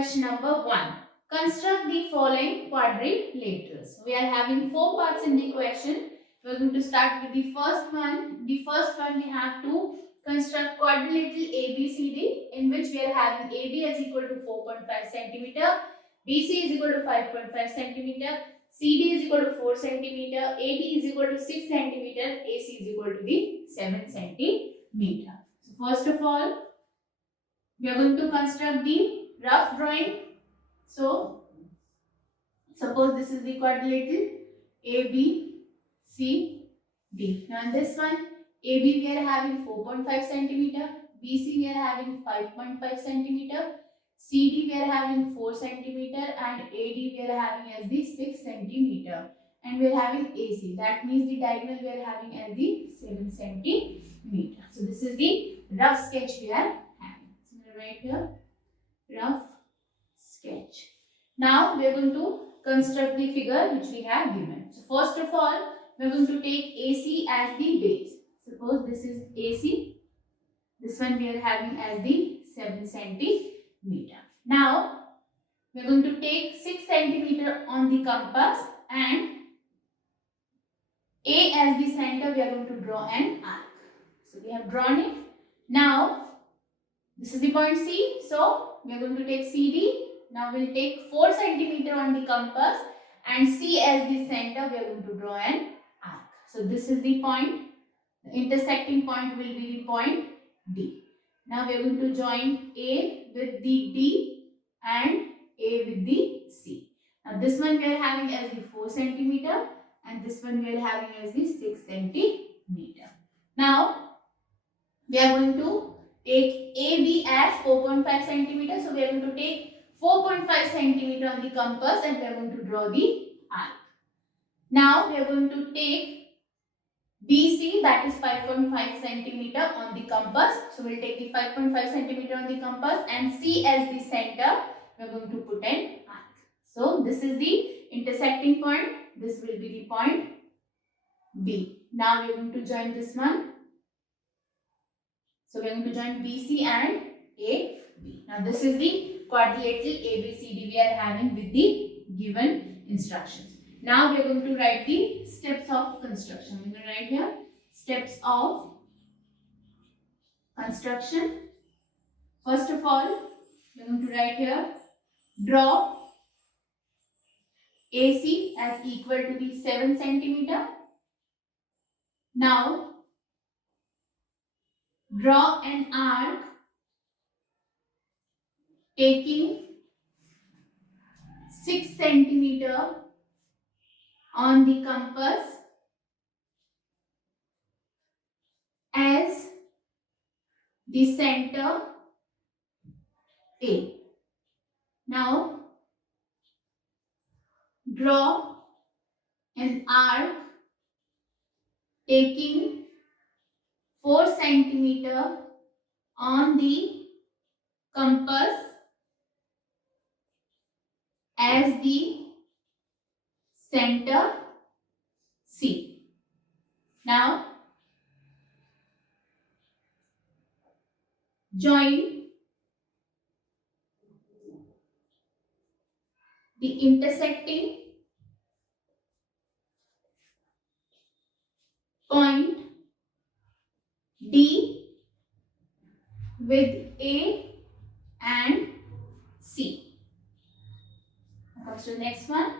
question number 1. Construct the following quadrilaterals. We are having 4 parts in the question. We are going to start with the first one. The first one we have to construct quadrilateral ABCD, in which we are having AB is equal to 4.5 centimeter, BC is equal to 5.5 centimeter, CD is equal to 4 centimeter, AD is equal to 6 centimeter, AC is equal to the 7 centimeter. So first of all, we are going to construct the rough drawing. So suppose this is the quadrilateral A, B, C, D. Now in this one, AB we are having 4.5 centimeter, BC we are having 5.5 centimeter, CD we are having 4 centimeter, and AD we are having as the 6 centimeter, and we are having AC. That means the diagonal we are having as the 7 centimeter. So this is the rough sketch we are having. So we will write here rough sketch. Now we are going to construct the figure which we have given. So first of all, we are going to take AC as the base. Suppose this is AC. This one we are having as the 7 centimeter. Now we are going to take 6 centimeter on the compass and A as the center. We are going to draw an arc. So we have drawn it. Now this is the point C. So we are going to take CD. Now we will take 4 centimeter on the compass and C as the center. We are going to draw an arc. So this is the point. The intersecting point will be the point D. Now we are going to join A with the D and A with the C. Now this one we are having as the 4 centimeter and this one we are having as the 6 centimeter. Now we are going to take AB as 4.5 centimeter. So we are going to take 4.5 centimeter on the compass and we are going to draw the arc. Now we are going to take BC, that is 5.5 centimeter on the compass. So we will take the 5.5 centimeter on the compass and C as the center. We are going to put an arc. So this is the intersecting point. This will be the point B. Now we are going to join this one. So we are going to join BC and AB. Now this is the quadrilateral ABCD we are having with the given instructions. Now we are going to write the steps of construction. We are going to write here steps of construction. First of all, we are going to write here draw AC as equal to the 7 centimeter. Now draw an arc taking 6 centimeter on the compass as the center A. Now draw an arc taking 4 centimeter on the compass as the center C. Now join the intersecting point D with A and C. Now comes to the next one.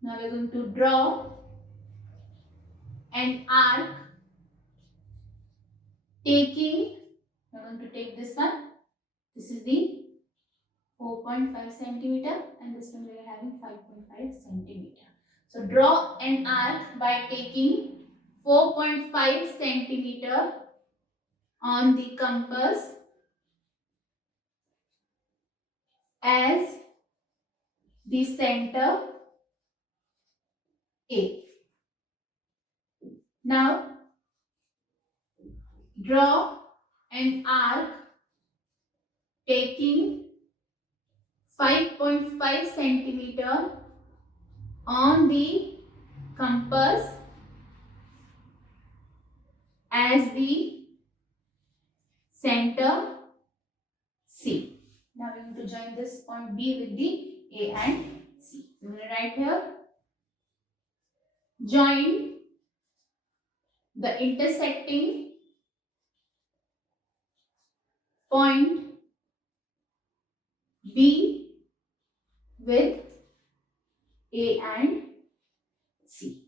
Now we are going to draw an arc taking, we are going to take this one. This is the 4.5 centimeter and this one we are having 5.5 centimeter. So draw an arc by taking 4.5 centimeter on the compass as the center A. Now draw an arc taking 5.5 centimeter on the compass as the center C. Now we're going to join this point B with the A and C. So I'm going to write here, join the intersecting point B with A and C.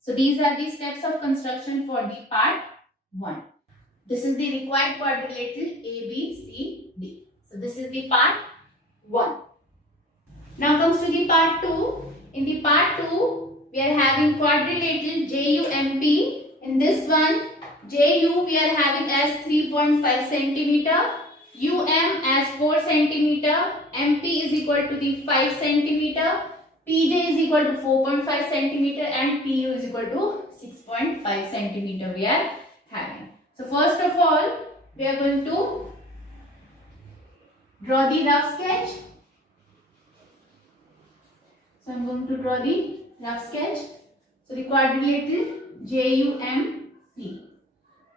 So these are the steps of construction for the part 1. This is the required quadrilateral A, B, C, D. So this is the part 1. Now comes to the part 2. In the part 2, we are having quadrilateral JUMP. In this one, JU we are having as 3.5 centimeter, UM as 4 centimeter, MP is equal to the 5 centimeter, PJ is equal to 4.5 centimeter and PU is equal to 6.5 centimeter we are having. So first of all, we are going to draw the rough sketch. So I am going to draw the rough sketch. So the quadrilateral JUMP.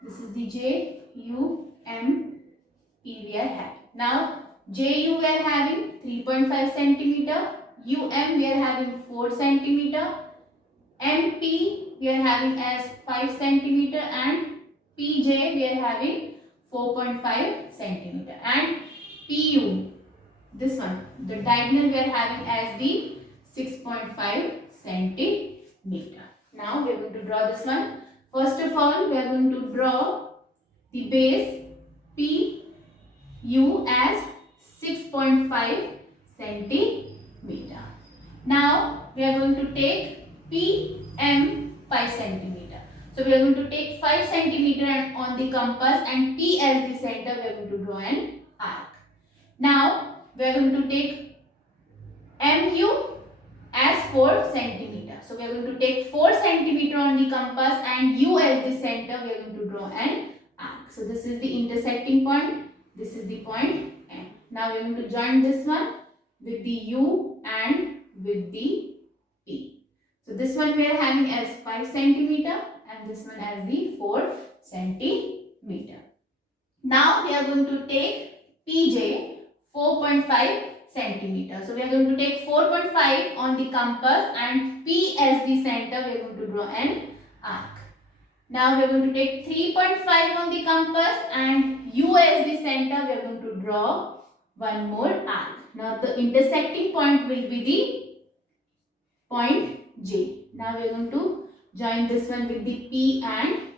This is the JUMP we are having. Now JU we are having 3.5 centimeter, UM we are having 4 centimeter, MP we are having as 5 centimeter and PJ we are having 4.5 centimeter and PU, this one, the diagonal we are having as the 6.5 centimeter. Now we are going to draw this one. First of all, we are going to draw the base PU as 6.5 centimeter. Now we are going to take PM 5 centimeter. So we are going to take 5 centimeter on the compass and P as the center. We are going to draw an arc. Now we are going to take MU as 4 centimeter. So we are going to take 4 centimeter on the compass and U as the center. We are going to draw an arc. So this is the intersecting point. This is the point M. Now we are going to join this one with the U and with the P. So this one we are having as 5 centimeter and this one as the 4 centimeter. Now we are going to take PJ 4.5 centimeter. So we are going to take 4.5 on the compass and P as the center. We are going to draw an arc. Now we are going to take 3.5 on the compass and U as the center. We are going to draw one more arc. Now the intersecting point will be the point J. Now we are going to join this one with the P and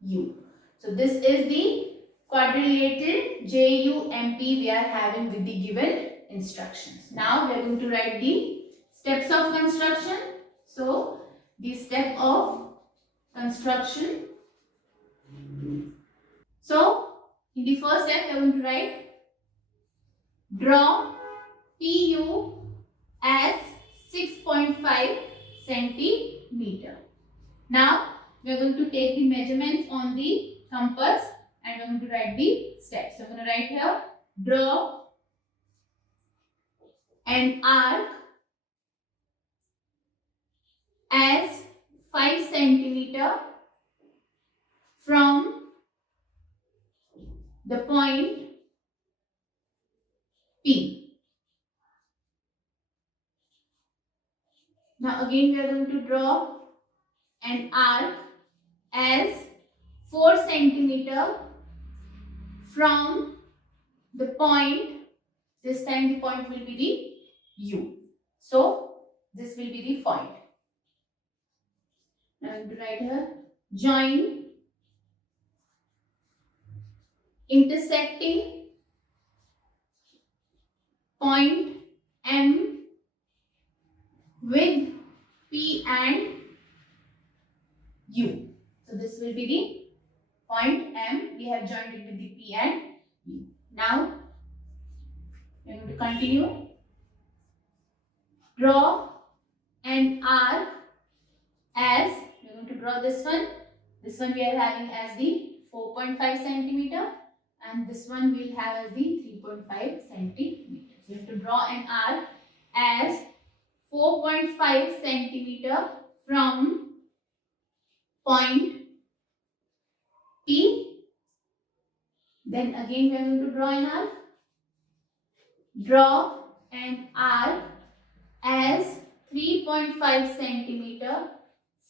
U. So this is the quadrilateral JUMP we are having with the given instructions. Now we are going to write the steps of construction. So the step of construction. So in the first step we are going to write draw PU as 6.5 centimeter. Now we are going to take the measurements on the compass and we are going to write the steps. So I am going to write here draw an arc as 5 centimeter from the point P. Now again we are going to draw an arc as 4 centimeter from the point, this time the point will be the U. So this will be the point. Now I am going to write here join intersecting point M with P and U. So this will be the point M. We have joined it with the P and U. Now we are going to continue. Draw an arc as, we are going to draw this one. This one we are having as the 4.5 centimeter and this one we will have as the 3.5 centimeter. So you have to draw an arc as 4.5 centimeter from point P. Then again we are going to draw an arc Draw an arc as 3.5 centimeter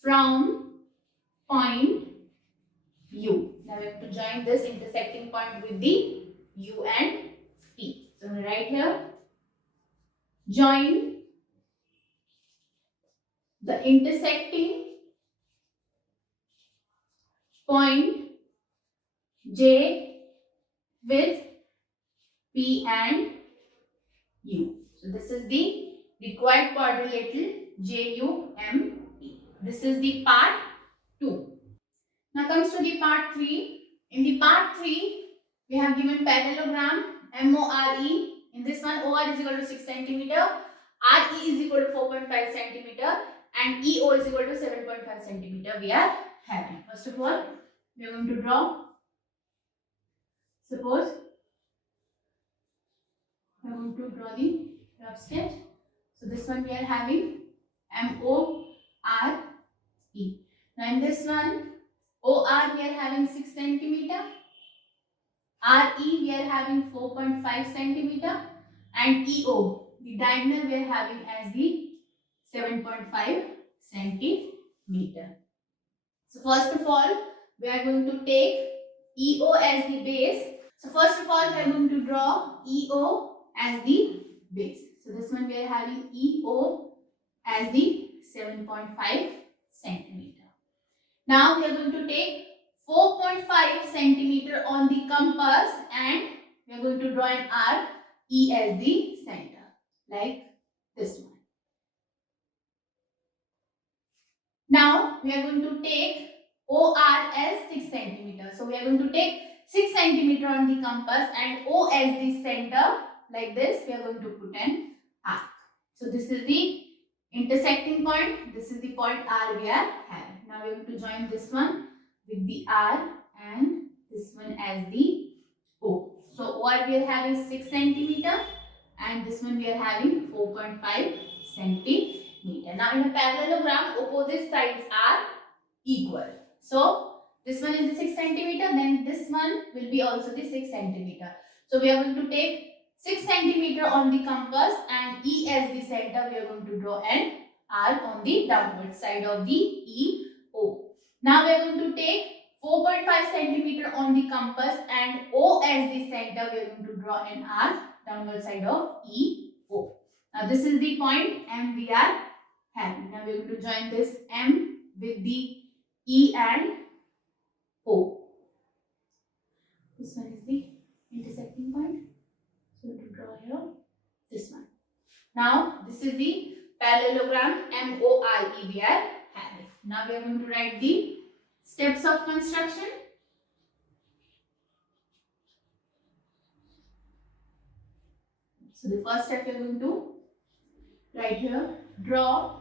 from point U. Now we have to join this intersecting point with the U and P. So we write here, join the intersecting point J with P and U. So this is the required quadrilateral JUMP. This is the part 2. Now comes to the part 3. In the part 3, we have given parallelogram MORE. In this one, OR is equal to 6 centimeter, RE is equal to 4.5 centimeter, and EO is equal to 7.5 centimeter. We are having. First of all, we are going to draw. Suppose we are going to draw the rough sketch. So this one we are having MORE. Now in this one, OR we are having 6 centimeter, RE we are having 4.5 centimeter, and EO, the diagonal we are having as the 7.5 centimeter. So first of all, we are going to take EO as the base. So first of all, we are going to draw EO as the base. So this one we are having EO as the 7.5 centimeter. Now we are going to take 4.5 centimeter on the compass and we are going to draw an arc E as the center, like this one. Now we are going to take OR as 6 centimeter. So we are going to take 6 centimeter on the compass and O as the center, like this. We are going to put an arc. So this is the intersecting point. This is the point R we are having. Now we are going to join this one with the R and this one as the O. So OR we are having 6 centimeter and this one we are having 4.5 centimeter. Now in a parallelogram, opposite sides are equal. So this one is the 6 centimeter, then this one will be also the 6 centimeter. So we are going to take 6 centimeter on the compass and E as the center. We are going to draw an arc on the downward side of the EO. Now we are going to take 4.5 centimeter on the compass and O as the center. We are going to draw an arc downward side of EO. Now this is the point M we are having. Now we are going to join this M with the E and O. This one is the intersecting point. So to draw here this one. Now this is the parallelogram MORE we are having. Now we are going to write the steps of construction. So the first step we are going to write here, draw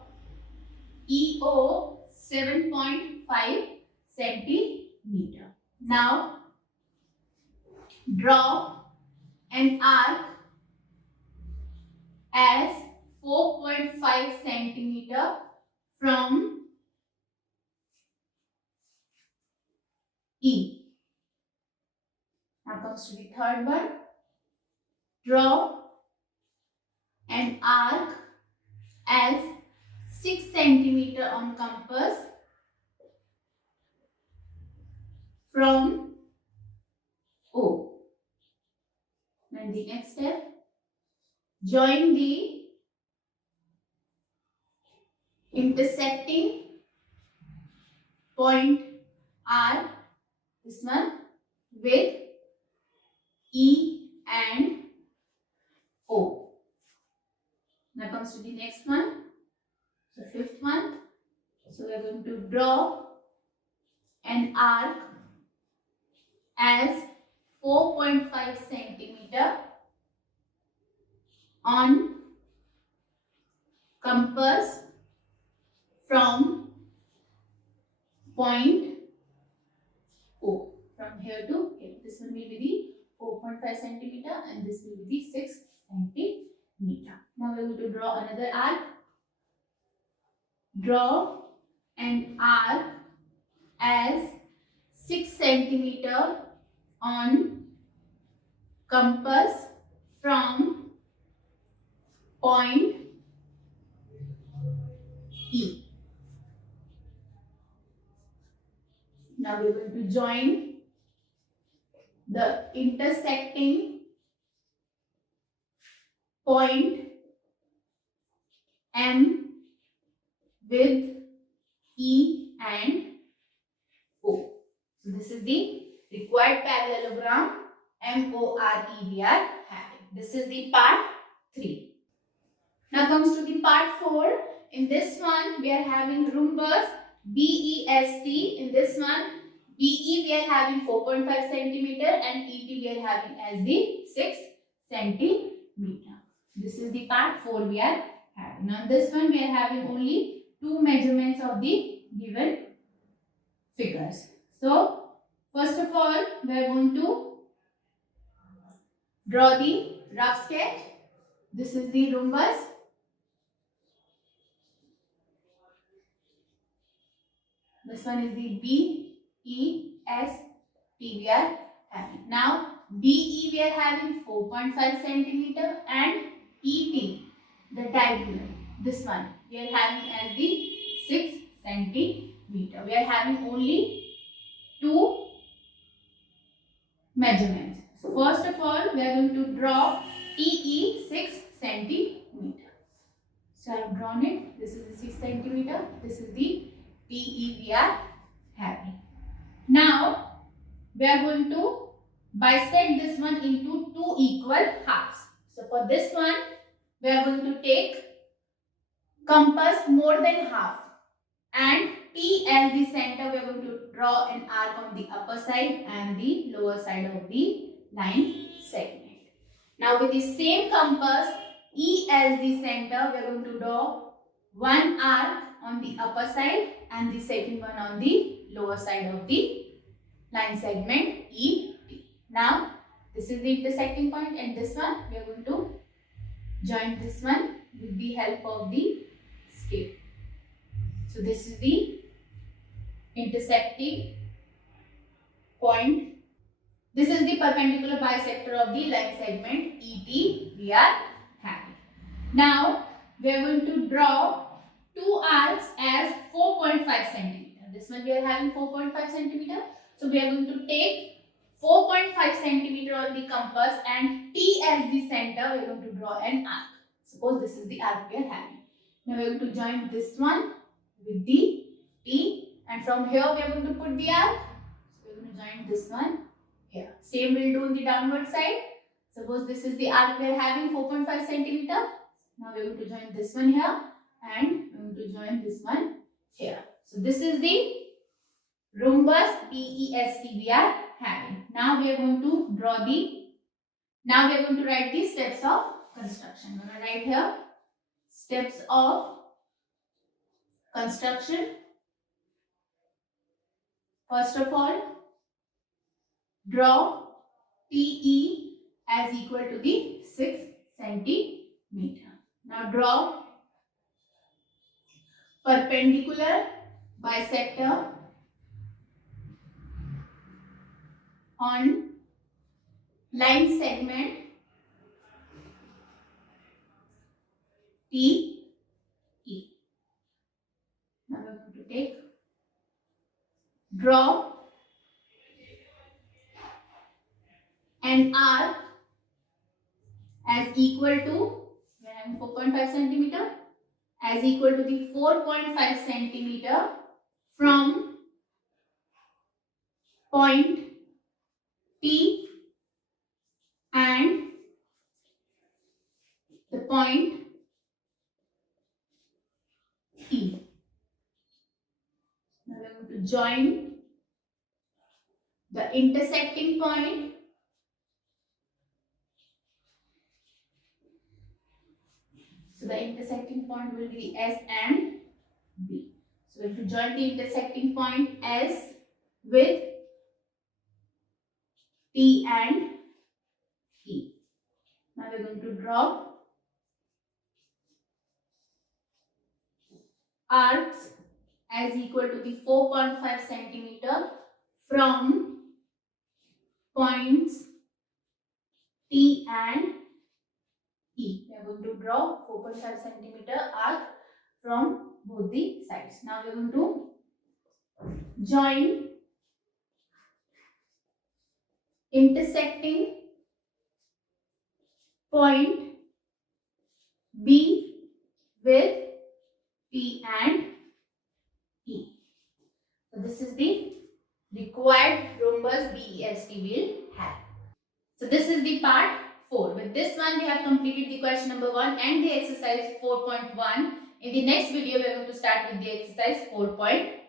EO 7.5 centimeter. Now draw an arc as 4.5 centimeter from E. Now comes to the third one. Draw an arc as 6 centimeter on compass from O. Then the next step, join the intersecting point R, this one, with E and O. Now comes to the next one, the fifth one. So we are going to draw an arc as 4.5 centimeter on compass from point O. From here to here. This one will be the 4.5 centimeter and this will be 6 centimeter. Now we are going to draw another arc. Draw an arc as 6 centimeter on compass from point E. Now we are going to join the intersecting point M with E and O. So this is the required parallelogram MORE we are having. This is the part 3. Now comes to the part 4. In this one we are having rhombus BEST. In this one BE we are having 4.5 centimeter and ET we are having as the 6 centimeter. This is the part 4 we are having. Now this one we are having only 2 measurements of the given figures. So first of all we are going to draw the rough sketch. This is the rhombus. This one is the BEST we are having. Now BE we are having 4.5 centimeter and ET the diagonal, this one we are having as the 6 centimeter. We are having only 2 measurements. So first of all we are going to draw TE 6 centimeter. So I have drawn it. This is the 6 centimeter. This is the TE we are having. Now we are going to bisect this one into 2 equal halves. So for this one we are going to take compass more than half and T as the center. We are going to draw an arc on the upper side and the lower side of the line segment. Now with the same compass E as the center, we are going to draw one arc on the upper side and the second one on the lower side of the line segment ET. Now this is the intersecting point and this one we are going to join this one with the help of the scale. So this is the intersecting point. This is the perpendicular bisector of the line segment ET we are having. Now we are going to draw 2 arcs as 4.5 centimeter. This one we are having 4.5 centimeter. So we are going to take 4.5 centimeter on the compass and T as the center. We are going to draw an arc. Suppose this is the arc we are having. Now we are going to join this one with the T and from here we are going to put the arc. So we are going to join this one here. Same we'll do on the downward side. Suppose this is the arc we are having 4.5 centimeter. Now we are going to join this one here and we are going to join this one here. So this is the rhombus BEST we are having. Now we are going to write the steps of construction. I'm going to write here steps of construction. First of all, draw TE as equal to the 6 centimeter. Now draw perpendicular bisector on line segment TE. Now we are going to take draw an arc as equal to, we are having 4.5 centimeter, as equal to the 4.5 centimeter from point P and the point E. Now we are going to join the intersecting point So the intersecting point will be S and B. So if you join the intersecting point S with T and E. Now we are going to draw arcs as equal to the 4.5 centimeter from points T and E. We are going to draw 4.5 centimeter arc from both the sides. Now we are going to join intersecting point B with P and E. So this is the required rhombus BEST will have. So this is the part 4. With this one we have completed the question number 1 and the exercise 4.1. In the next video we are going to start with the exercise 4.2.